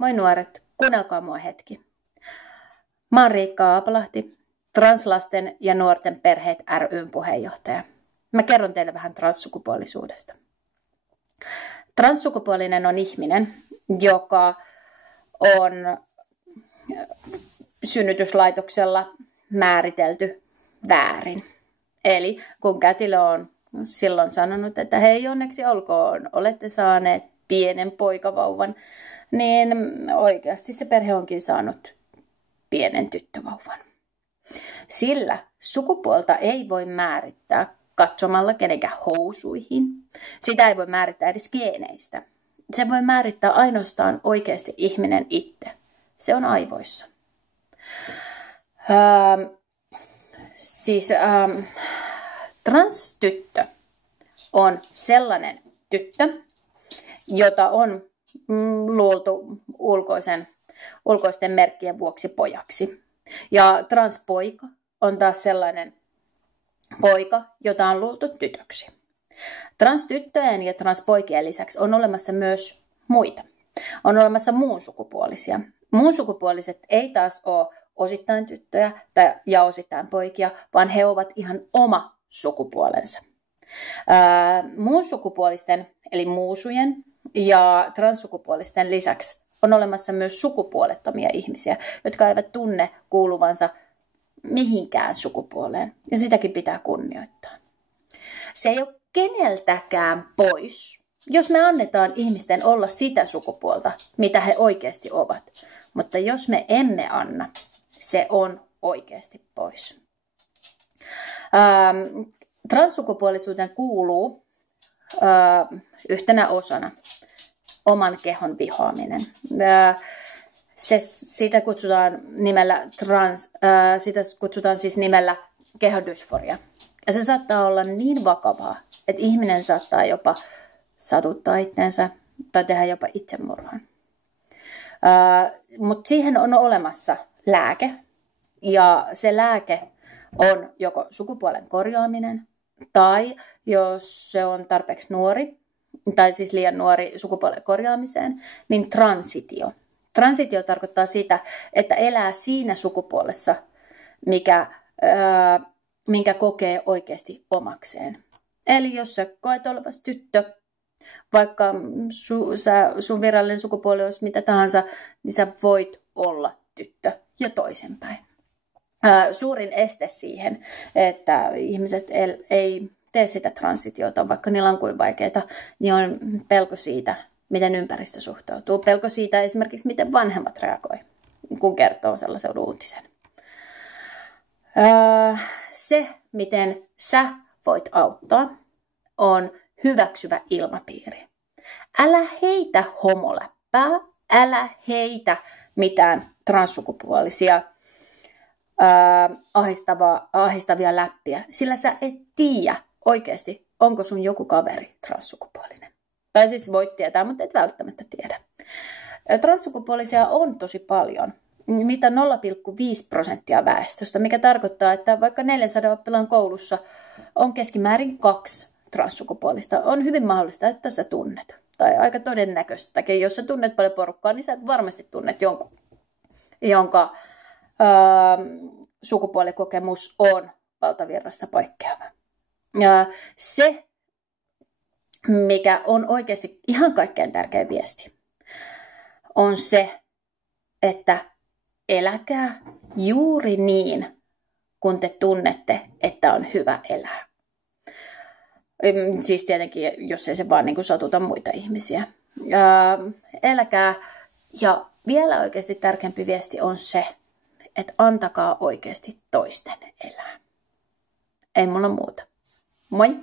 Moi nuoret, kuunnelkaa mua hetki. Mä oon Riikka Aapalahti, Translasten ja nuorten perheet ry:n puheenjohtaja. Mä kerron teille vähän transsukupuolisuudesta. Transsukupuolinen on ihminen, joka on synnytyslaitoksella määritelty väärin. Eli kun kätilö on silloin sanonut, että hei, onneksi olkoon, olette saaneet pienen poikavauvan, niin oikeasti se perhe onkin saanut pienen tyttövauvan. Sillä sukupuolta ei voi määrittää katsomalla kenenkään housuihin. Sitä ei voi määrittää edes geeneistä. Se voi määrittää ainoastaan oikeasti ihminen itse. Se on aivoissa. Transtyttö on sellainen tyttö, jota on luultu ulkoisten merkkien vuoksi pojaksi. Ja transpoika on taas sellainen poika, jota on luultu tytöksi. Transtyttöjen ja transpoikien lisäksi on olemassa myös muita. On olemassa muunsukupuolisia. Muunsukupuoliset ei taas ole osittain tyttöjä ja osittain poikia, vaan he ovat ihan oma sukupuolensa. Muunsukupuolisten eli muusujen ja transsukupuolisten lisäksi on olemassa myös sukupuolettomia ihmisiä, jotka eivät tunne kuuluvansa mihinkään sukupuoleen. Ja sitäkin pitää kunnioittaa. Se ei ole keneltäkään pois, jos me annetaan ihmisten olla sitä sukupuolta, mitä he oikeasti ovat. Mutta jos me emme anna, se on oikeasti pois. Transsukupuolisuuteen kuuluu yhtenä osana oman kehon vihaaminen. Sitä kutsutaan siis nimellä kehodysforia. Ja se saattaa olla niin vakavaa, että ihminen saattaa jopa satuttaa itseensä tai tehdä jopa itsemurhan. Mutta siihen on olemassa lääke. Ja se lääke on joko sukupuolen korjaaminen tai jos se on tarpeeksi nuori tai siis liian nuori sukupuolen korjaamiseen, niin transitio. Transitio tarkoittaa sitä, että elää siinä sukupuolessa, minkä kokee oikeasti omakseen. Eli jos sä koet olevasi tyttö, vaikka sun virallinen sukupuoli olisi mitä tahansa, niin sä voit olla tyttö ja toisinpäin. Suurin este siihen, että ihmiset ei tee sitä transitiota, vaikka niillä on kuin vaikeaa, niin on pelko siitä, miten ympäristö suhtautuu. Pelko siitä esimerkiksi, miten vanhemmat reagoi, kun kertoo sellaisen uutisen. Se, miten sä voit auttaa, on hyväksyvä ilmapiiri. Älä heitä homoläppää, älä heitä mitään transsukupuolisia ahistavia läppiä, sillä sä et tiedä oikeasti, onko sun joku kaveri transsukupuolinen. Tai siis voit tietää, mutta et välttämättä tiedä. Transsukupuolisia on tosi paljon, mitä 0,5% väestöstä, mikä tarkoittaa, että vaikka 400 oppilaan koulussa on keskimäärin 2 transsukupuolista. On hyvin mahdollista, että sä tunnet. Tai aika todennäköistäkin. Jos sä tunnet paljon porukkaa, niin sä varmasti tunnet jonkun, jonka sukupuolikokemus on valtavirrasta poikkeava. Ja se, mikä on oikeasti ihan kaikkein tärkein viesti, on se, että eläkää juuri niin, kun te tunnette, että on hyvä elää. Siis tietenkin, jos ei se vaan niin kuin satuta muita ihmisiä. Eläkää. Ja vielä oikeasti tärkeämpi viesti on se, että antakaa oikeasti toisten elää. Ei mulla muuta. Moi!